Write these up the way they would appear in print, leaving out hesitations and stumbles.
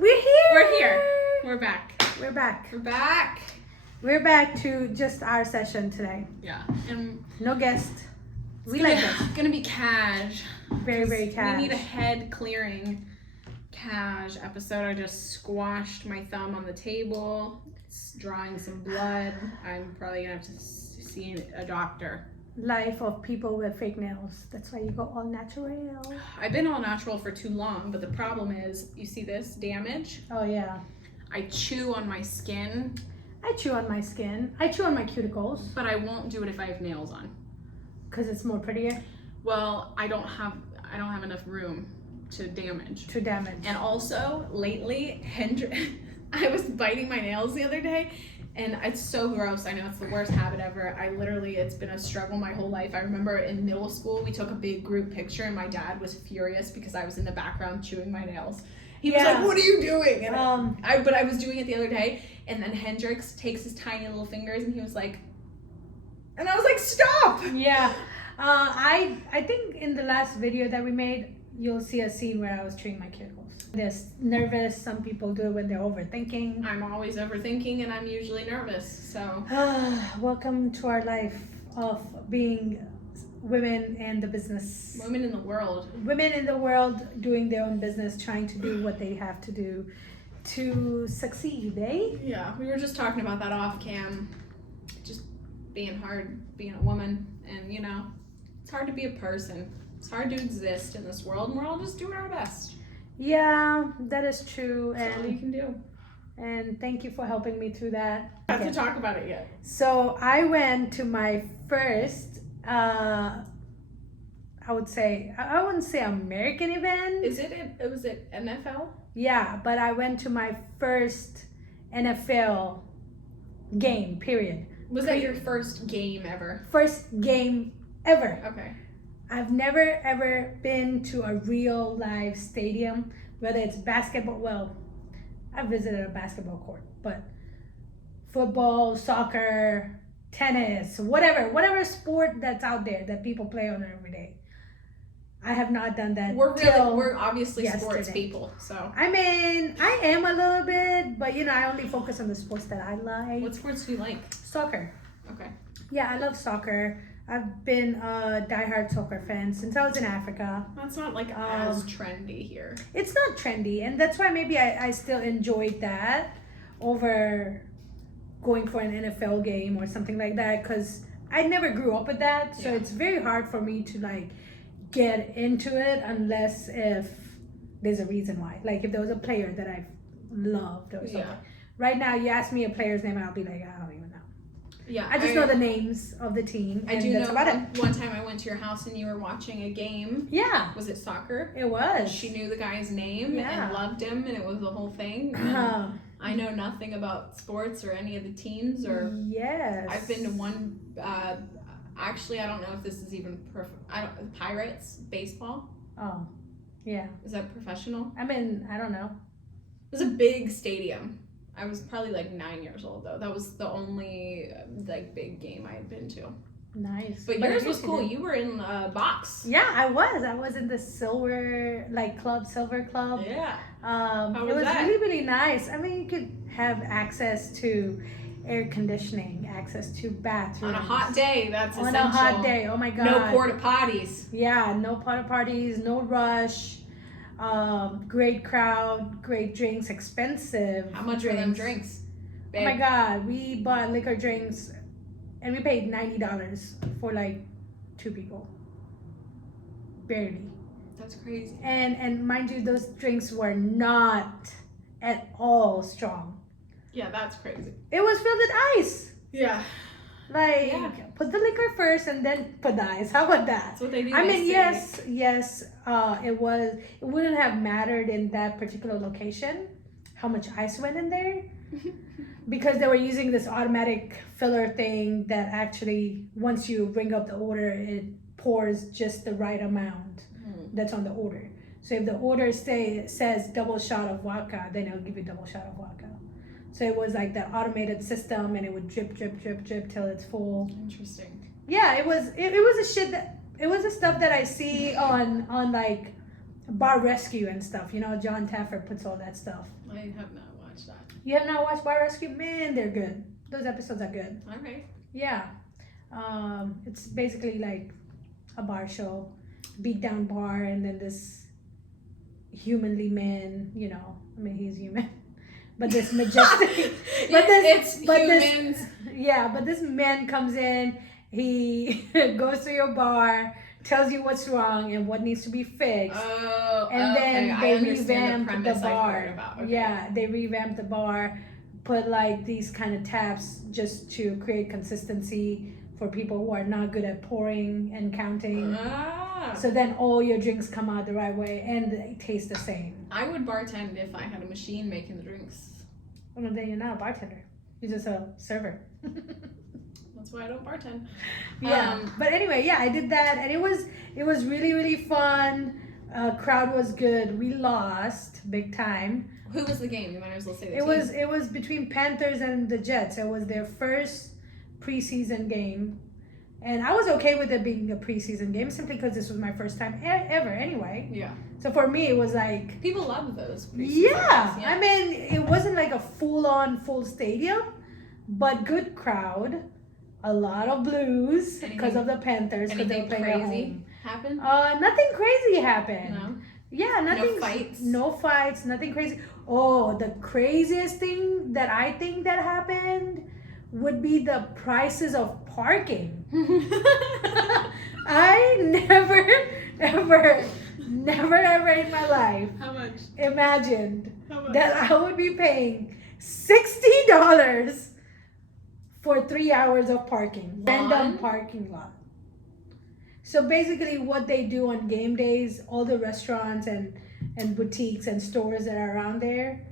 We're here. We're here. We're back. We're back. We're back. We're back to just our session today. Yeah. And no guest. We like this. It's gonna be cash. Very, very cash. We need a head clearing cash episode. I just squashed my thumb on the table. It's drawing some blood. I'm probably gonna have to see a doctor. Life of people with fake nails. That's why you go all natural. I've been all natural for too long, but the problem is, you see this damage? Oh yeah. I chew on my skin. I chew on my skin. I chew on my cuticles. But I won't do it if I have nails on. Cause it's more prettier. Well, I don't have enough room to damage. And also, lately, I was biting my nails the other day, and it's so gross. I know it's the worst habit ever. It's been a struggle my whole life. I remember in middle school, we took a big group picture, and my dad was furious because I was in the background chewing my nails. He was like, "What are you doing?" And but I was doing it the other day, and then Hendrix takes his tiny little fingers, and he was like, and I was like, "Stop!" Yeah. I think in the last video that we made, you'll see a scene where I was chewing my cuticles. This nervous. Some people do it when they're overthinking. I'm always overthinking, and I'm usually nervous. So welcome to our life of being women in the business. Women in the world. Women in the world doing their own business, trying to do what they have to do to succeed, eh? Yeah, we were just talking about that off cam. Just being hard, being a woman, and it's hard to be a person. It's hard to exist in this world, and we're all just doing our best. Yeah, that is true. That's all you can do. And thank you for helping me through that. I have to talk about it yet. So I went to my first, I wouldn't say American event. Was it NFL? Yeah, but I went to my first NFL game, period. Was that your first game ever? First game ever. Okay. I've never ever been to a real live stadium, whether it's basketball. Well, I visited a basketball court, but football, soccer, tennis, whatever sport that's out there that people play on every day. I have not done that. We're obviously sports people, so. I mean, I am a little bit, but I only focus on the sports that I like. What sports do you like? Soccer. Okay. Yeah, I love soccer. I've been a diehard soccer fan since I was in Africa. That's not as trendy here. It's not trendy, and that's why maybe I still enjoyed that over going for an NFL game or something like that, because I never grew up with that, so it's very hard for me to get into it unless if there's a reason why. Like if there was a player that I loved or something. Yeah. Right now, you ask me a player's name, and I'll be like, I don't even know. Yeah, I just know the names of the team. I do know one time I went to your house and you were watching a game. Yeah. Was it soccer? It was. She knew the guy's name and loved him, and it was the whole thing. I know nothing about sports or any of the teams. Yes. I've been to one. Actually, I don't know if this is even Pirates baseball. Oh, yeah. Is that professional? I mean, I don't know. It was a big stadium. I was probably 9 years old though. That was the only big game I had been to. Nice. But yours was cool. You were in a box. Yeah, I was in the silver club. Yeah. It was really, really nice. I mean, you could have access to air conditioning, access to bathrooms. On a hot day, that's essential. On a hot day, oh my God. No porta potties. Yeah, no porta potties, no rush. Great crowd, great drinks, expensive. How much were them drinks? Babe? Oh my God, we bought liquor drinks and we paid $90 for 2 people. Barely. That's crazy. And mind you, those drinks were not at all strong. Yeah, that's crazy. It was filled with ice. Yeah. Put the liquor first and then put the ice. How about that? That's what they do. I mean, yes. It wouldn't have mattered in that particular location how much ice went in there because they were using this automatic filler thing that actually, once you bring up the order, it pours just the right amount that's on the order. So if the order says double shot of vodka, then it'll give you double shot of vodka. So it was that automated system, and it would drip till it's full. Interesting. Yeah, it was a shit that it was the stuff that I see on Bar Rescue and stuff. You know, John Taffer puts all that stuff. I have not watched that. You have not watched Bar Rescue? Man, they're good. Those episodes are good. All right. Yeah. It's basically like a bar show, beat down bar, and then this humanly man, you know, I mean, he's human, but this majestic, but this man comes in, he goes to your bar, tells you what's wrong and what needs to be fixed. Oh, and then okay. they revamp the bar. Okay. Yeah, they revamp the bar, put like these kind of taps just to create consistency for people who are not good at pouring and counting. So then all your drinks come out the right way and they taste the same. I would bartend if I had a machine making the drinks. Well, then you're not a bartender. You're just a server. That's why I don't bartend. Yeah. But anyway, yeah, I did that and it was really, really fun. Crowd was good. We lost big time. Who was the game? You might as well say the team. It was between Panthers and the Jets. It was their first preseason game, and I was okay with it being a preseason game simply because this was my first time ever anyway. Yeah. So for me, it was like people love those. Yeah. I mean, it wasn't like a full stadium, but good crowd, a lot of blues because of the Panthers. Anything crazy happened? Nothing crazy happened. No. Yeah, nothing. No fights. No fights. Nothing crazy. Oh, the craziest thing that I think that happened would be the prices of parking. I never ever in my life imagined that I would be paying $60 for 3 hours of parking. Random parking lot. So basically what they do on game days, all the restaurants and boutiques and stores that are around there,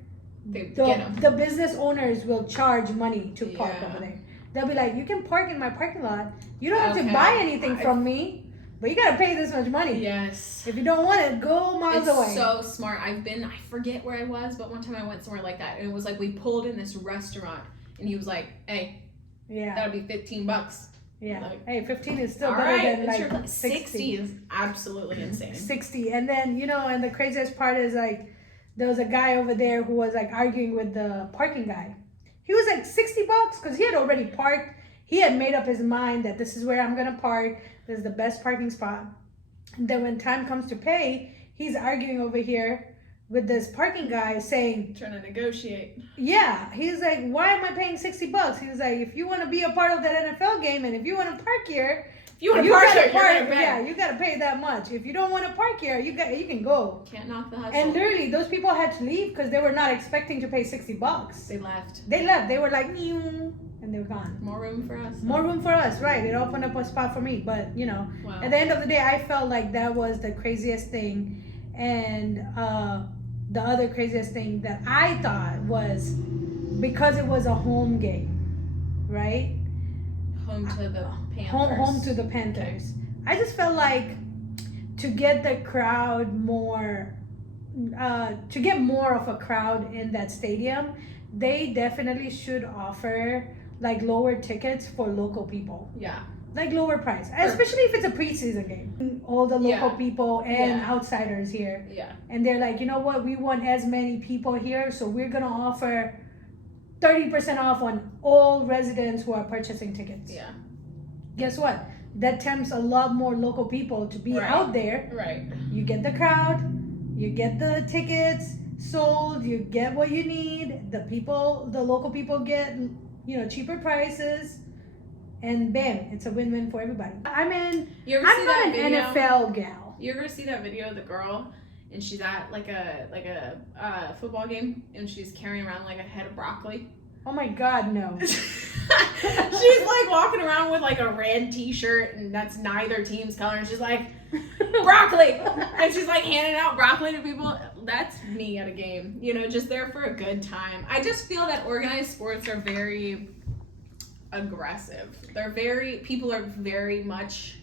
the business owners will charge money to park over there. They'll be like, you can park in my parking lot. You don't have to buy anything from me, but you gotta pay this much money. Yes. If you don't want it, go miles away. It's so smart. I forget where I was, but one time I went somewhere like that, and it was like we pulled in this restaurant, and he was like, hey, that'll be $15. Yeah. Like, hey, 15 is still better than like 60 is absolutely insane. 60. And then, you know, and the craziest part is like, there was a guy over there who was like arguing with the parking guy. He was like $60 because he had already parked. He had made up his mind that this is where I'm going to park. This is the best parking spot. And then when time comes to pay, he's arguing over here with this parking guy saying, trying to negotiate. Yeah, he's like, why am I paying $60? He was like, if you want to be a part of that NFL game and if you want to park here, you gotta pay that much. If you don't want to park here, you can go. Can't knock the hustle. And literally, those people had to leave because they were not expecting to pay $60. They left. They were like, Meow, and they were gone. More room for us. More room for us, right? It opened up a spot for me, but you know, at the end of the day, I felt like that was the craziest thing, and the other craziest thing that I thought was because it was a home game, right? Home to the Panthers. Home to the Panthers. Okay. I just felt like to get the crowd more, to get more of a crowd in that stadium, they definitely should offer like lower tickets for local people. Yeah. Like lower price, especially if it's a preseason game. All the local people and outsiders here. Yeah. And they're like, you know what? We want as many people here, so we're gonna offer 30% off on all residents who are purchasing tickets. Yeah. Guess what? That tempts a lot more local people to be out there. Right. You get the crowd, you get the tickets sold, you get what you need. The local people get, cheaper prices. And bam, it's a win-win for everybody. I'm not an NFL gal. You ever see that video of the girl and she's at like a football game and she's carrying around like a head of broccoli? Oh my God, no. She's like walking around with like a red t-shirt and that's neither team's color and she's like, broccoli! And she's like handing out broccoli to people. That's me at a game, just there for a good time. I just feel that organized sports are very aggressive. People are very much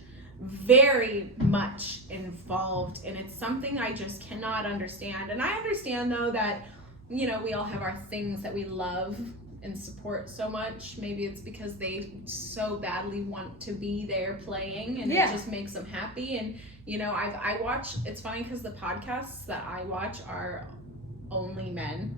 involved, and it's something I just cannot understand. And I understand though that we all have our things that we love and support so much. Maybe it's because they so badly want to be there playing and it just makes them happy. And You know, I watch, it's funny because the podcasts that I watch are only men.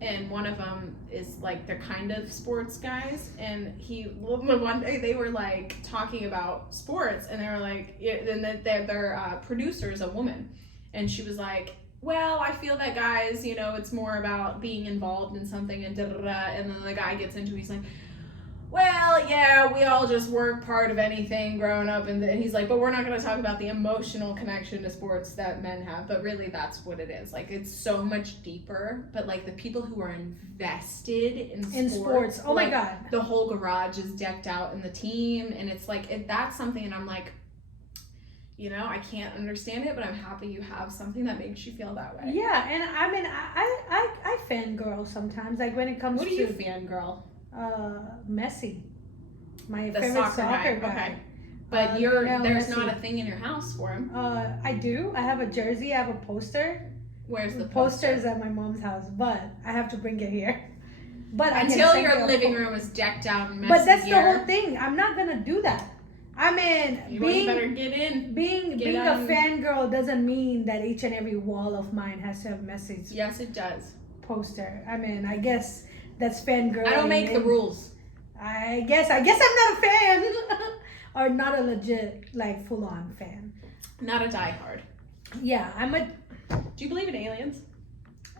And one of them is like, they're kind of sports guys. And one day they were like talking about sports, and they were like, then their producer is a woman. And she was like, well, I feel that guys, you know, it's more about being involved in something and da-da-da. And then the guy gets into it, he's like, well, yeah, we all just weren't part of anything growing up. And he's like, but we're not going to talk about the emotional connection to sports that men have. But really, that's what it is. Like, it's so much deeper. But, like, the people who are invested in sports. Oh, like, my God. The whole garage is decked out in the team. And it's like, that's something. And I'm like, you know, I can't understand it, but I'm happy you have something that makes you feel that way. Yeah, and I mean, I fangirl sometimes. Like, when it comes to... What do you fangirl? Messi, my the favorite soccer guy. Okay. But there's Messi. Not a thing in your house for him. I do. I have a jersey. I have a poster. Where's the poster? Is at my mom's house, but I have to bring it here. But until your living room is decked out in Messi. But that's the whole thing. I'm not gonna do that. I mean, you better get in. Being a fangirl doesn't mean that each and every wall of mine has to have Messi's. Yes, it does. Poster. I mean, I guess that's fangirl. I don't make the rules. I guess I'm not a fan, or not a legit like full on fan. Not a diehard. Yeah, I'm a. Do you believe in aliens?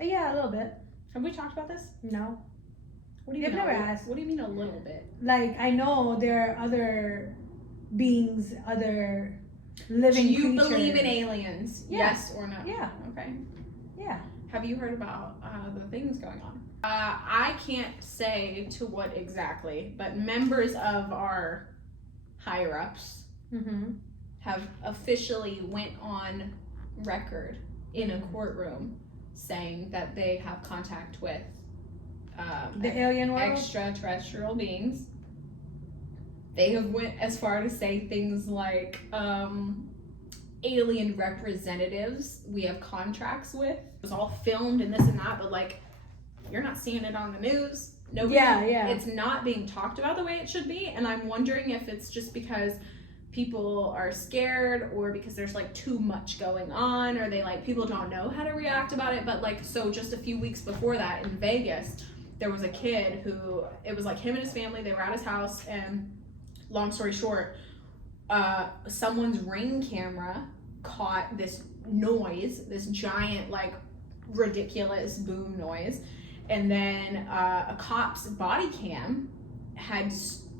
Yeah, a little bit. Have we talked about this? No. What do you mean? Never asked. What do you mean a little bit? Like, I know there are other beings, other living creatures. Do you believe in aliens? Yeah. Yes or no? Yeah. Okay. Yeah. Have you heard about the things going on? I can't say to what exactly, but members of our higher ups have officially went on record in a courtroom saying that they have contact with the alien world? Extraterrestrial beings. They have went as far to say things like alien representatives we have contracts with. It was all filmed and this and that, but like, you're not seeing it on the news. Nobody, it's not being talked about the way it should be. And I'm wondering if it's just because people are scared, or because there's like too much going on, or people don't know how to react about it. But like, so just a few weeks before that in Vegas, there was a kid who, it was like him and his family, they were at his house, and long story short, someone's Ring camera caught this noise, this giant, like, ridiculous boom noise. And then a cop's body cam had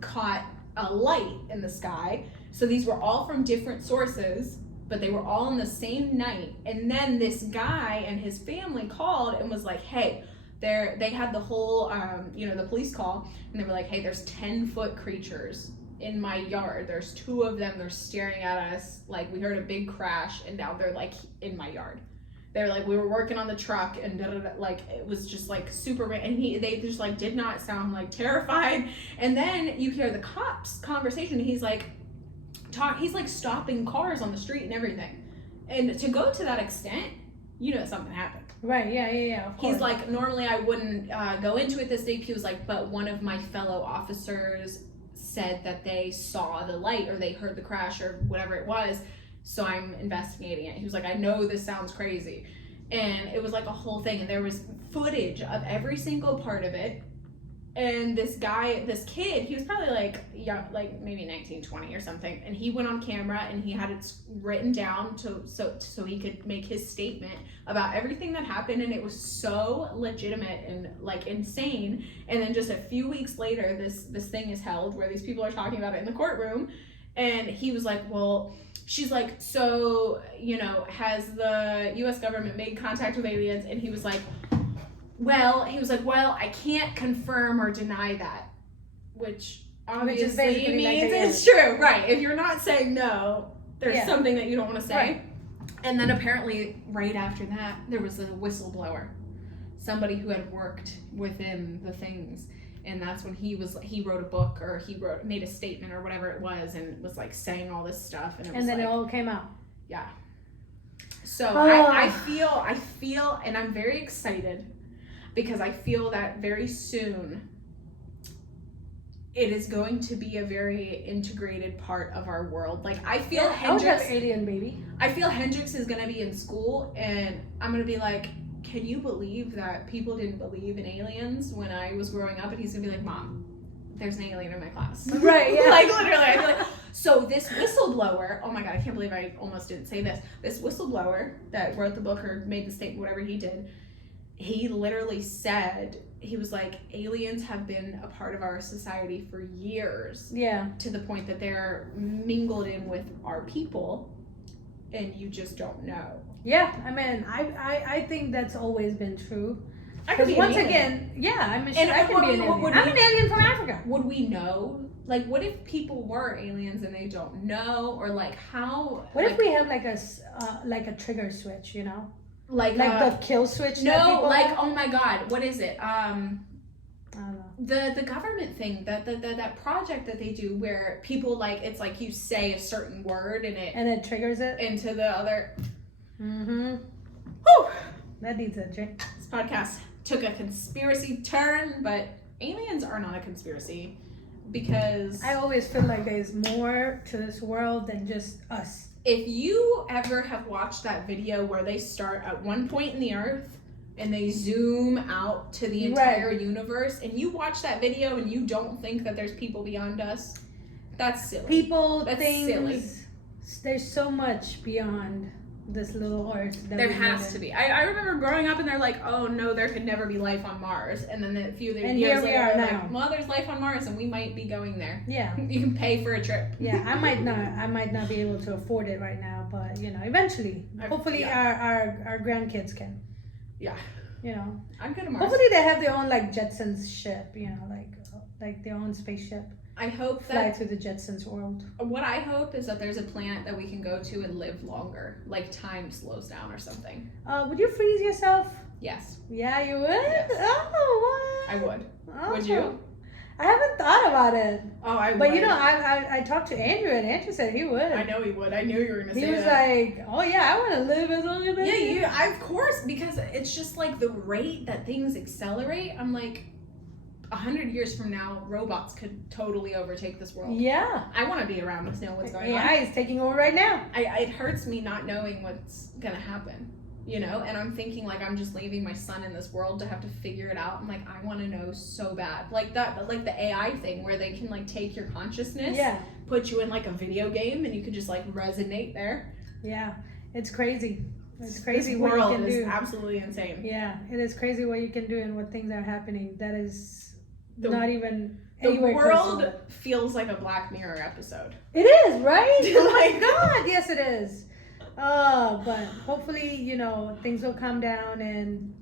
caught a light in the sky. So these were all from different sources, but they were all on the same night. And then this guy and his family called and was like, hey, they had the whole, the police call, and they were like, hey, there's 10-foot creatures in my yard. There's 2 of them. They're staring at us. Like, we heard a big crash, and now they're like in my yard. They're like, we were working on the truck, and like, it was just like super, and they just like did not sound like terrified. And then you hear the cops conversation, and he's like stopping cars on the street and everything. And to go to that extent, you know, something happened. Right, yeah, of course. He's like, normally I wouldn't go into it this deep. He was like, but one of my fellow officers said that they saw the light, or they heard the crash, or whatever it was, so I'm investigating it. He was like, I know this sounds crazy. And it was like a whole thing, and there was footage of every single part of it. And this kid, he was probably like young, like maybe 19, 20 or something, and he went on camera and he had it written down so he could make his statement about everything that happened. And it was so legitimate and like insane. And then just a few weeks later, this thing is held where these people are talking about it in the courtroom. And he was like, well, she's like, so, you know, has the U.S. government made contact with aliens? And he was like, well, I can't confirm or deny that, which obviously means it's true, right? If you're not saying no, there's something that you don't want to say. Right. And then apparently right after that, there was a whistleblower, somebody who had worked within the things. And that's when he wrote a book, or made a statement or whatever it was, and was like saying all this stuff. And then it all came out. Yeah. So I feel, and I'm very excited, because I feel that very soon it is going to be a very integrated part of our world. Like, I feel I would have alien baby. I feel Hendrix is going to be in school, and I'm going to be like, can you believe that people didn't believe in aliens when I was growing up? And he's going to be like, Mom, there's an alien in my class. Right, yeah. Like, literally, I'd be like, so this whistleblower, oh my God, I can't believe I almost didn't say this. This whistleblower that wrote the book or made the statement, whatever he did, he literally said, he was like, aliens have been a part of our society for years. Yeah. To the point that they're mingled in with our people, and you just don't know. Yeah, I mean, I think that's always been true. Because once again, yeah, I mean, and I can be an alien. I'm an alien from Africa. Would we know? Like, what if people were aliens and they don't know? Or like, how? What if we have like a trigger switch, you know? Like the kill switch. No, like have? Oh my God, what is it? I don't know. The government thing, that project that they do where people like, it's like you say a certain word and it triggers it into the other. Mm-hmm. Whew. That needs a drink. This podcast took a conspiracy turn, but aliens are not a conspiracy because I always feel like there's more to this world than just us. If you ever have watched that video where they start at one point in the earth and they zoom out to the entire universe, and you watch that video and you don't think that there's people beyond us, that's silly. That's silly. There's so much beyond this little earth. There has to be. I remember growing up and they're like, oh no, there could never be life on Mars. And then a few years later, they're like, well, there's life on Mars and we might be going there. Yeah. You can pay for a trip. Yeah, I might not be able to afford it right now, but you know, eventually, hopefully our grandkids can. Yeah. You know. I'm good at Mars. Hopefully they have their own like Jetsons ship, you know, like their own spaceship. I hope that fly through the Jetsons world. What I hope is that there's a planet that we can go to and live longer, like time slows down or something. Would you freeze yourself? Yes. Yeah, you would. Yes. Oh, what? I would. Oh. Would you? I haven't thought about it. Oh, I would. But you know, I talked to Andrew, and Andrew said he would. I know he would. I knew you were gonna say that. He was like, "Oh yeah, I want to live as long as I can." Yeah, of course, because it's just like the rate that things accelerate. I'm like, 100 years from now, robots could totally overtake this world. Yeah. I want to be around to know what's going on. AI is taking over right now. It hurts me not knowing what's going to happen, you know? And I'm thinking like I'm just leaving my son in this world to have to figure it out. I'm like, I want to know so bad. Like that, like the AI thing where they can like take your consciousness, put you in like a video game and you can just like resonate there. Yeah. It's crazy. It's crazy this what world you can is do. Absolutely insane. Yeah, it is crazy what you can do and what things are happening. That is not even the anywhere world close. Feels like a Black Mirror episode. It is, right? Oh my God, yes it is. But hopefully, you know, things will calm down and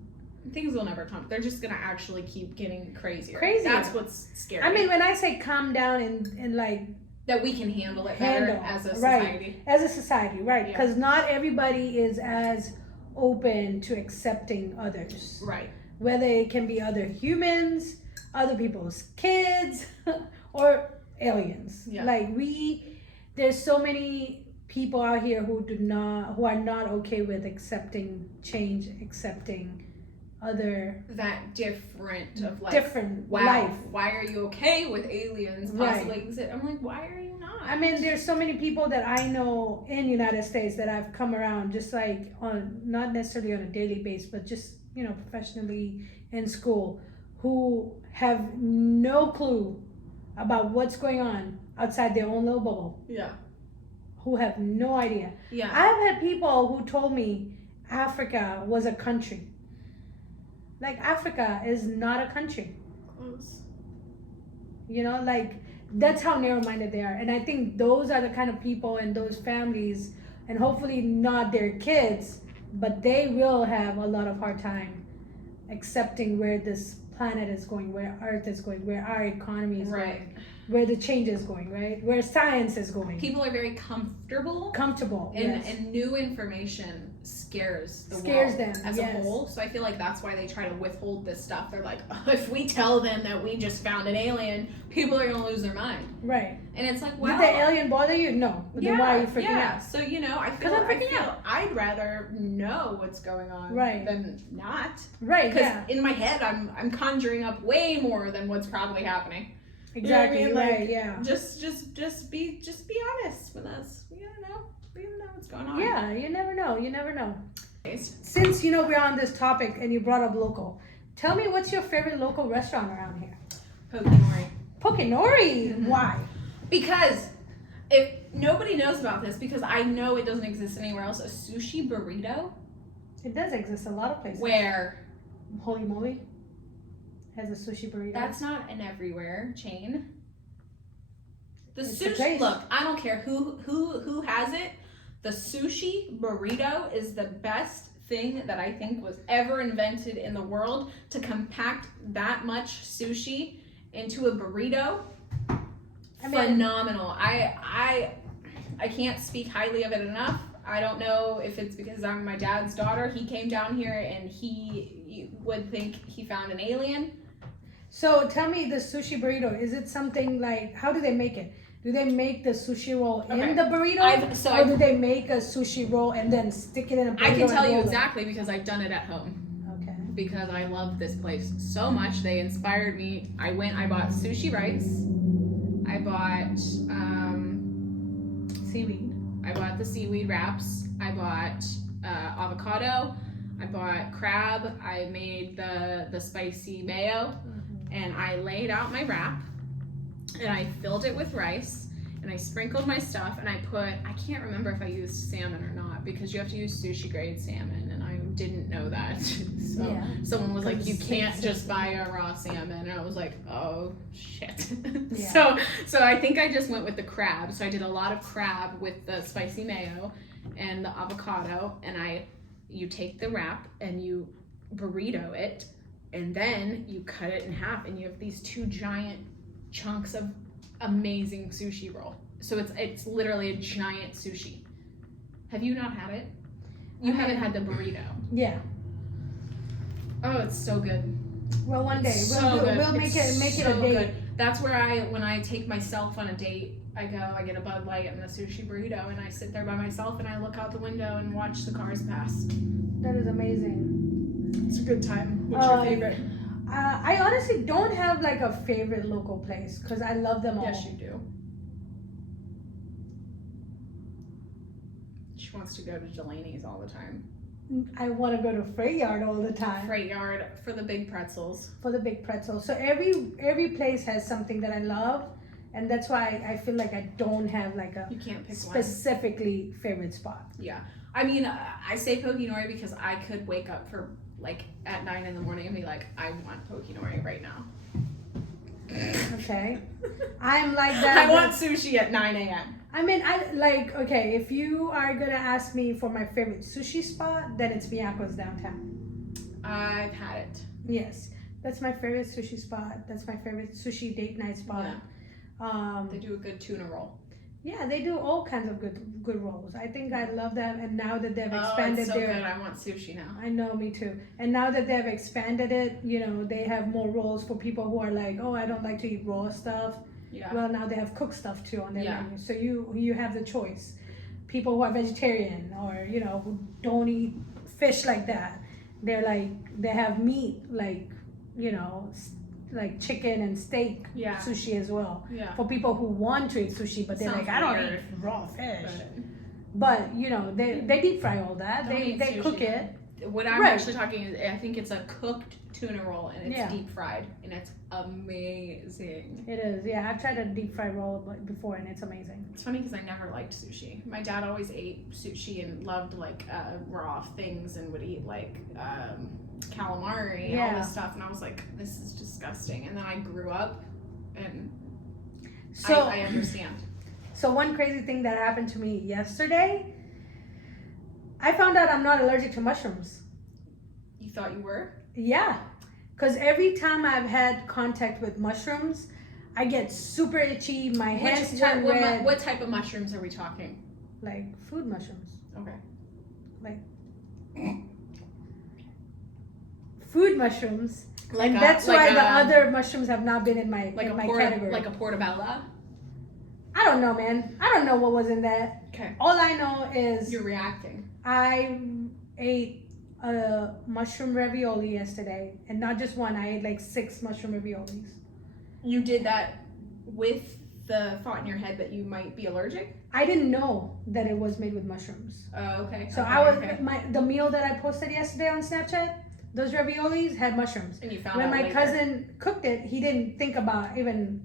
things will never calm. They're just gonna actually keep getting crazier. That's what's scary. I mean, when I say calm down and like that we can handle it better as a society. Right. As a society, right? Because not everybody is as open to accepting others. Right. Whether it can be other humans, other people's kids, or aliens. Yeah. Like there's so many people out here who are not okay with accepting change, accepting that different of like different life. Why are you okay with aliens possibly exist? I'm like, why are you not? I mean, there's so many people that I know in the United States that I've come around just like on, not necessarily on a daily basis, but just, you know, professionally in school, who have no clue about what's going on outside their own little bubble. Yeah. Who have no idea. Yeah. I've had people who told me Africa was a country. Like, Africa is not a country. Close. You know, like, that's how narrow-minded they are. And I think those are the kind of people and those families, and hopefully not their kids, but they will have a lot of hard time accepting where this planet is going, where Earth is going, where our economy is going, where the change is going, right? Where science is going. People are very comfortable. And new information scares them as a whole. So I feel like that's why they try to withhold this stuff. They're like, oh, if we tell them that we just found an alien, people are going to lose their mind. Right. And it's like, wow. Did the alien bother you? No. Then why are you freaking out? So, you know, I feel I'd rather know what's going on than not. Right, Because in my head, I'm conjuring up way more than what's probably happening. Exactly. You know what I mean? Right. Yeah. Just be honest with us. You don't know. We don't know what's going on. Yeah. You never know. You never know. Since we're on this topic and you brought up local, tell me what's your favorite local restaurant around here? Pokenori. Pokenori. Mm-hmm. Why? Because if nobody knows about this, because I know it doesn't exist anywhere else, a sushi burrito. It does exist a lot of places. Where? Holy moly has a sushi burrito. That's not an everywhere chain. It's sushi. Look, I don't care who has it. The sushi burrito is the best thing that I think was ever invented in the world. To compact that much sushi into a burrito, phenomenal. I can't speak highly of it enough. I don't know if it's because I'm my dad's daughter. He came down here and you would think he found an alien. So tell me, the sushi burrito, is it something like, how do they make it? Do they make the sushi roll in the burrito? Or do they make a sushi roll and then stick it in a burrito? I can tell you exactly because I've done it at home. Okay. Because I love this place so much. They inspired me. I bought sushi rice. I bought seaweed. I bought the seaweed wraps. I bought avocado. I bought crab. I made the spicy mayo. And I laid out my wrap. And I filled it with rice. And I sprinkled my stuff. And I can't remember if I used salmon or not. Because you have to use sushi grade salmon. And I didn't know that. So someone was like, you can't just buy a raw salmon. And I was like, oh, shit. Yeah. So I think I just went with the crab. So I did a lot of crab with the spicy mayo and the avocado. And you take the wrap and you burrito it. And then you cut it in half. And you have these two giant chunks of amazing sushi roll. So it's literally a giant sushi. Have you not had it? You haven't had the burrito. Yeah. Oh, it's so good. Well, one day we'll make it a date. Good. That's where when I take myself on a date, I get a Bud Light and a sushi burrito, and I sit there by myself and I look out the window and watch the cars pass. That is amazing. It's a good time. What's your favorite? I honestly don't have like a favorite local place because I love them all. Yes, you do. She wants to go to Delaney's all the time. I want to go to Freight Yard all the time. Freight Yard for the big pretzels. For the big pretzels. So every place has something that I love, and that's why I feel like I don't have like a you can't pick specifically favorite spot. Yeah, I mean, I say Pokenori because I could wake up for like at 9 a.m. and be like, I want Pokenori right now. Okay, I'm like that. I want sushi at 9 a.m. I mean, okay, if you are gonna ask me for my favorite sushi spot, then it's Miyako's downtown. I've had it. Yes, that's my favorite sushi spot. That's my favorite sushi date night spot. Yeah. They do a good tuna roll. Yeah, they do all kinds of good rolls. I think I love them, and now that they've expanded it's so good. I want sushi now. I know, me too. And now that they've expanded it, they have more rolls for people who are like, oh, I don't like to eat raw stuff. Yeah. Well, now they have cooked stuff too on their menu, so you have the choice. People who are vegetarian or who don't eat fish like that, they have meat like chicken and steak sushi as well. Yeah. For people who want to eat sushi, but they're like, I don't eat raw fish. But they deep fry all that. They cook it. What I'm actually talking is, I think it's a cooked tuna roll and it's deep fried and it's amazing. It is, yeah. I've tried a deep fried roll before and it's amazing. It's funny because I never liked sushi. My dad always ate sushi and loved raw things and would eat calamari and all this stuff, and I was like, this is disgusting. And then I grew up and I understand. So one crazy thing that happened to me yesterday, I found out I'm not allergic to mushrooms. You thought you were? Yeah, because every time I've had contact with mushrooms, I get super itchy, my hands turn red. What type of mushrooms are we talking? Like food mushrooms. Okay. Like food mushrooms. And that's why the other mushrooms have not been in my category. Like a portobello? I don't know, man. I don't know what was in that. Okay. All I know is you're reacting. I ate a mushroom ravioli yesterday, and not just one. I ate like 6 mushroom raviolis. You did that with the thought in your head that you might be allergic? I didn't know that it was made with mushrooms. Oh, okay. So the meal that I posted yesterday on Snapchat, those raviolis had mushrooms. And you found when out my later. cousin cooked it, he didn't think about even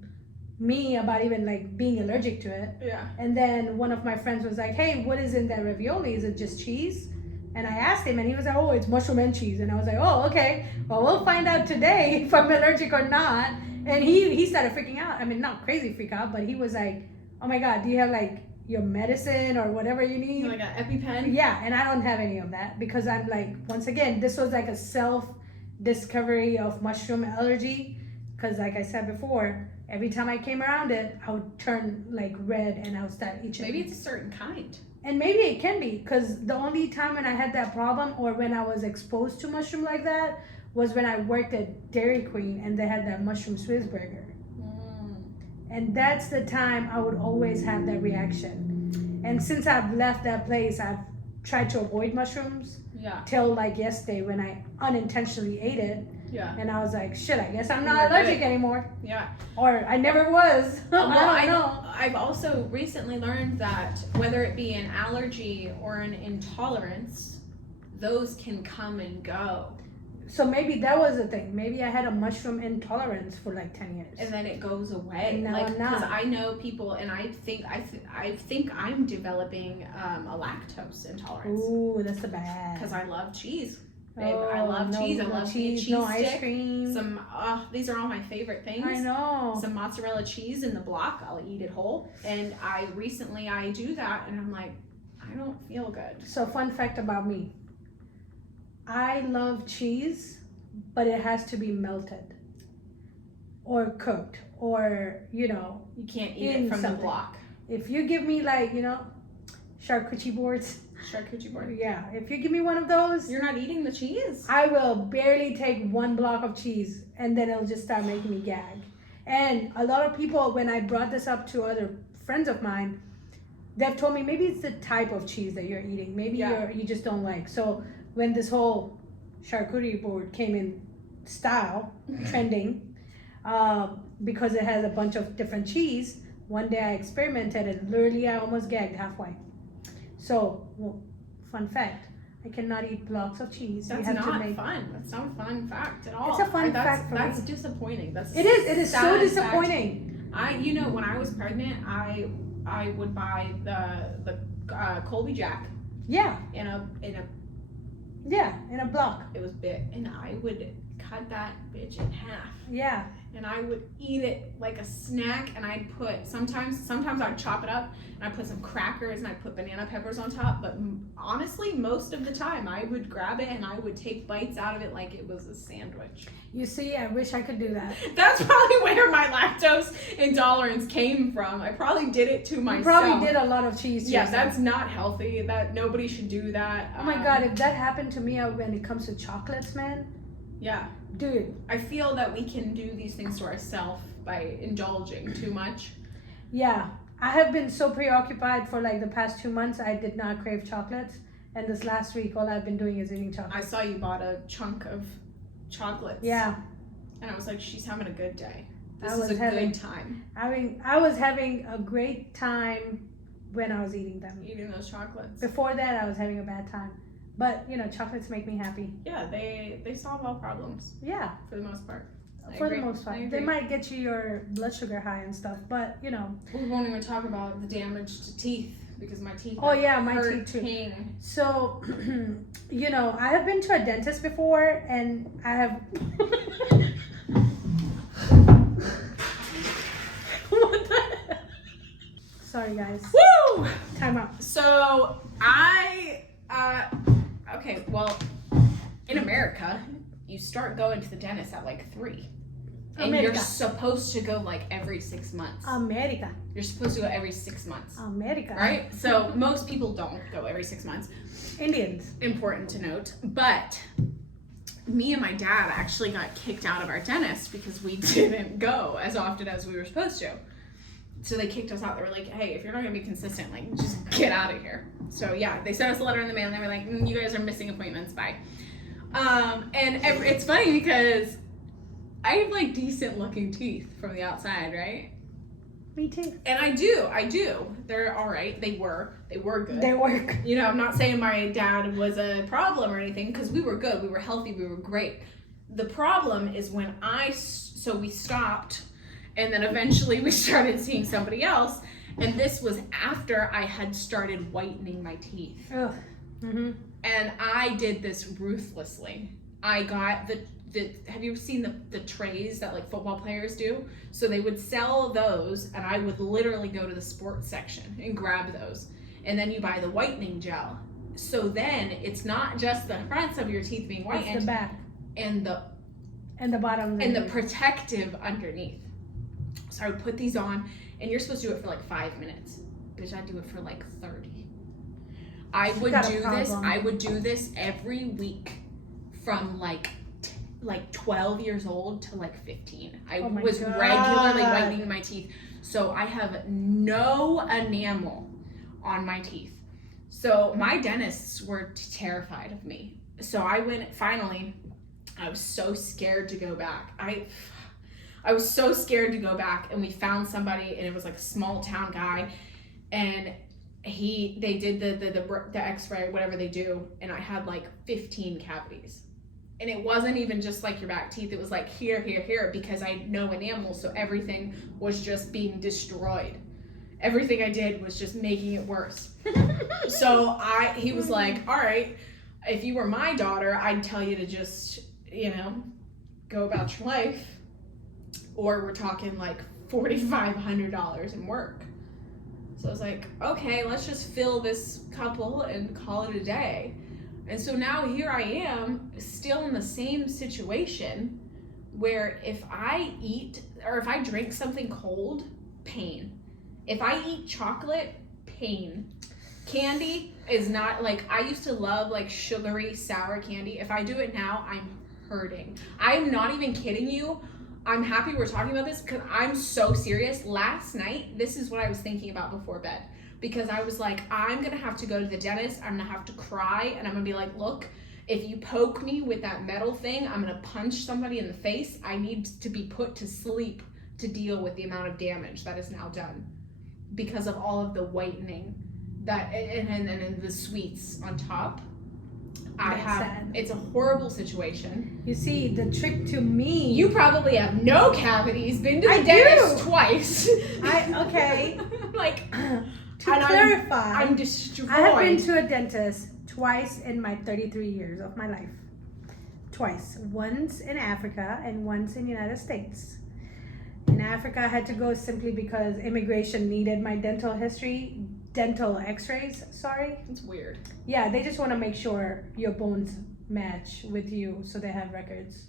like being allergic to it. Yeah. And then one of my friends was like, "Hey, what is in that ravioli? Is it just cheese?" And I asked him, and he was like, "Oh, it's mushroom and cheese." And I was like, "Oh, okay. Well, we'll find out today if I'm allergic or not." And he started freaking out. I mean, not crazy freak out, but he was like, "Oh my God, do you have like your medicine or whatever you need?" Like an EpiPen? Yeah, and I don't have any of that because I'm like, once again, this was like a self-discovery of mushroom allergy. Because like I said before, every time I came around it, I would turn like red and I would start itching. Maybe it's a certain kind. And maybe it can be, because the only time when I had that problem or when I was exposed to mushroom like that was when I worked at Dairy Queen and they had that mushroom Swiss burger. And that's the time I would always have that reaction. And since I've left that place, I've tried to avoid mushrooms. Yeah. Till like yesterday when I unintentionally ate it. Yeah. And I was like, shit, I guess I'm not allergic anymore. Yeah. Or I never was. I don't know. I've also recently learned that whether it be an allergy or an intolerance, those can come and go. So maybe that was the thing. Maybe I had a mushroom intolerance for like 10 years. And then it goes away. No, like, I'm not. Because I know people, and I think I'm developing a lactose intolerance. Ooh, that's the bad. Because I love cheese. Babe, Oh, I love cheese. I no love cheese, cheese no stick. ice cream. Some these are all my favorite things. I know. Some mozzarella cheese in the block. I'll eat it whole. And I do that, and I'm like, I don't feel good. So fun fact about me. I love cheese, but it has to be melted or cooked or, you can't eat it from the block. If you give me like, charcuterie boards. Charcuterie board. Yeah, if you give me one of those. You're not eating the cheese? I will barely take one block of cheese and then it'll just start making me gag. And a lot of people, when I brought this up to other friends of mine, they've told me maybe it's the type of cheese that you're eating. Maybe you just don't like. So when this whole charcuterie board came in style, trending, because it has a bunch of different cheese, one day I experimented and literally I almost gagged halfway. So, fun fact, I cannot eat blocks of cheese. That's not fun. That's not a fun fact at all. It's a fun fact for me. That's disappointing. It is so disappointing. When I was pregnant, I would buy the Colby Jack. Yeah. In a block. It was big, and I would cut that bitch in half. Yeah. And I would eat it like a snack, and I'd put sometimes I'd chop it up and I'd put some crackers and I'd put banana peppers on top, but honestly most of the time I would grab it and I would take bites out of it like it was a sandwich. You see, I wish I could do that. That's probably where my lactose intolerance came from. I probably did it to myself. You probably did a lot of cheese to yourself. That's not healthy. That nobody should do that. Oh my God, if that happened to me when it comes to chocolates, man. Yeah. Dude. I feel that we can do these things to ourselves by indulging too much. Yeah. I have been so preoccupied for like the past 2 months, I did not crave chocolates. And this last week, all I've been doing is eating chocolate. I saw you bought a chunk of chocolates. Yeah. And I was like, she's having a good day. This is a good time. I was having a great time when I was eating them. Eating those chocolates. Before that, I was having a bad time. But, chocolates make me happy. Yeah, they solve all problems. Yeah. For the most part. The most part. They might get you your blood sugar high and stuff, but, We won't even talk about the damage to teeth because my teeth my teeth too. So, I have been to a dentist before and I have... What the heck? Sorry, guys. Woo! Time out. So, okay, well, in America, you start going to the dentist at like 3. And you're supposed to go like every 6 months. America. You're supposed to go every 6 months. America. Right? So most people don't go every 6 months. Indians. Important to note. But me and my dad actually got kicked out of our dentist because we didn't go as often as we were supposed to. So they kicked us out. They were like, hey, if you're not going to be consistent, like, just get out of here. So yeah, they sent us a letter in the mail and they were like, you guys are missing appointments. Bye. And it's funny because I have like decent looking teeth from the outside, right? Me too. And I do. They're all right. They were good. They work. You know, I'm not saying my dad was a problem or anything, because we were good. We were healthy. We were great. The problem is when so we stopped, and then eventually we started seeing somebody else, and this was after I had started whitening my teeth. Ugh. Mm-hmm. And I did this ruthlessly. I got have you seen the trays that like football players do? So they would sell those, and I would literally go to the sports section and grab those. And then you buy the whitening gel. So then it's not just the fronts of your teeth being whitened. It's the back. And the bottom. And the protective underneath. So I would put these on, and you're supposed to do it for like 5 minutes. Bitch, I'd do it for like 30. I would do this every week from like 12 years old to like 15. I was regularly whitening my teeth. So I have no enamel on my teeth. So my dentists were terrified of me. So I was so scared to go back. I was so scared to go back, and we found somebody, and it was like a small town guy, and they did the x-ray, whatever they do, and I had like 15 cavities. And it wasn't even just like your back teeth, it was like here, because I had no enamel, so everything was just being destroyed. Everything I did was just making it worse. So he was like, all right, if you were my daughter, I'd tell you to just, go about your life, or we're talking like $4,500 in work. So I was like, okay, let's just fill this couple and call it a day. And so now here I am, still in the same situation, where if I eat or if I drink something cold, pain. If I eat chocolate, pain. Candy is not, like, I used to love like sugary, sour candy. If I do it now, I'm hurting. I'm not even kidding you. I'm happy we're talking about this because I'm so serious. Last night, this is what I was thinking about before bed. Because I was like, I'm going to have to go to the dentist. I'm going to have to cry. And I'm going to be like, look, if you poke me with that metal thing, I'm going to punch somebody in the face. I need to be put to sleep to deal with the amount of damage that is now done. Because of all of the whitening that and the sweets on top. It's a horrible situation. You see, the trick to me. You probably have no cavities, been to the dentist twice. Okay. Like, to clarify, I'm destroyed. I have been to a dentist twice in my 33 years of my life. Twice. Once in Africa and once in the United States. In Africa, I had to go simply because immigration needed my dental x-rays, sorry. It's weird. Yeah, they just want to make sure your bones match with you, so they have records,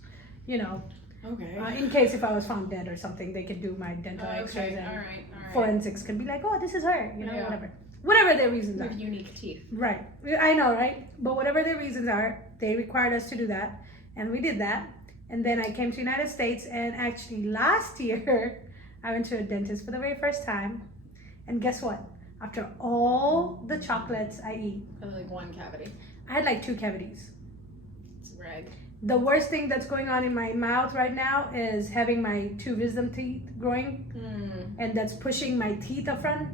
Okay. In case if I was found dead or something, they could do my dental x-rays and all right. Forensics can be like, oh, this is her, whatever their reasons are. With unique teeth. Right. I know, right? But whatever their reasons are, they required us to do that, and we did that. And then I came to the United States, and actually last year, I went to a dentist for the very first time. And guess what? After all the chocolates I eat. I had like one cavity. I had like 2 cavities. It's rag. The worst thing that's going on in my mouth right now is having my 2 wisdom teeth growing. And that's pushing my teeth up front.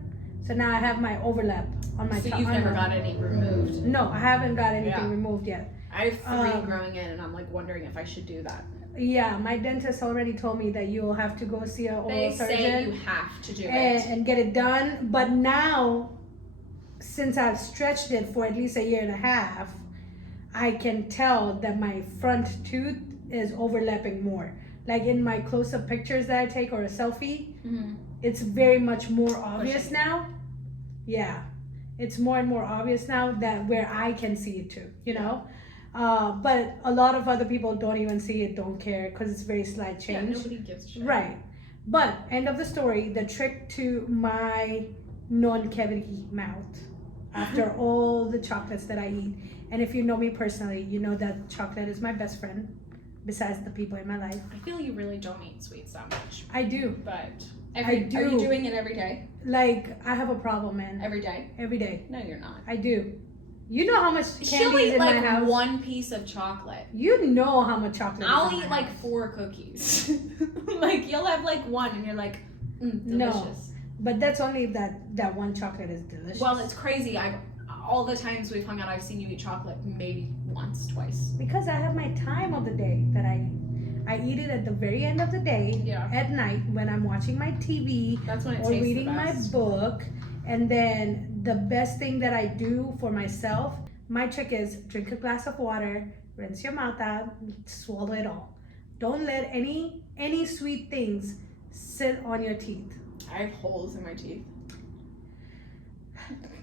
So now I have my overlap on my So you've never got any removed? No, I haven't got anything removed yet. I have 3 growing in, and I'm like wondering if I should do that. Yeah, my dentist already told me that you'll have to go see an oral surgeon. They say you have to do it. And get it done. But now, since I've stretched it for at least a year and a half, I can tell that my front tooth is overlapping more. Like in my close-up pictures that I take or a selfie, it's very much more obvious now. Yeah, it's more and more obvious now that where I can see it too, But a lot of other people don't even see it, don't care, because it's very slight change. Yeah, nobody gives a shit. Right. But, end of the story, the trick to my non-cavity mouth, after all the chocolates that I eat, and if you know me personally, you know that chocolate is my best friend, besides the people in my life. I feel you really don't eat sweets that much. I do. But, I do. Are you doing it every day? Like, I have a problem, man. Every day? Every day. No, you're not. I do. You know how much candy is in my house. One piece of chocolate. You know how much chocolate I'll eat 4 cookies. Like, you'll have 1 and you're like, delicious. But that's only if that one chocolate is delicious. Well, it's crazy. All the times we've hung out, I've seen you eat chocolate maybe once, twice. Because I have my time of the day that I eat it at the very end of the day, at night when I'm watching my TV. That's when it or tastes reading the my best. book. And then the best thing that I do for myself, my trick is drink a glass of water, rinse your mouth out, swallow it all. Don't let any sweet things sit on your teeth. I have holes in my teeth.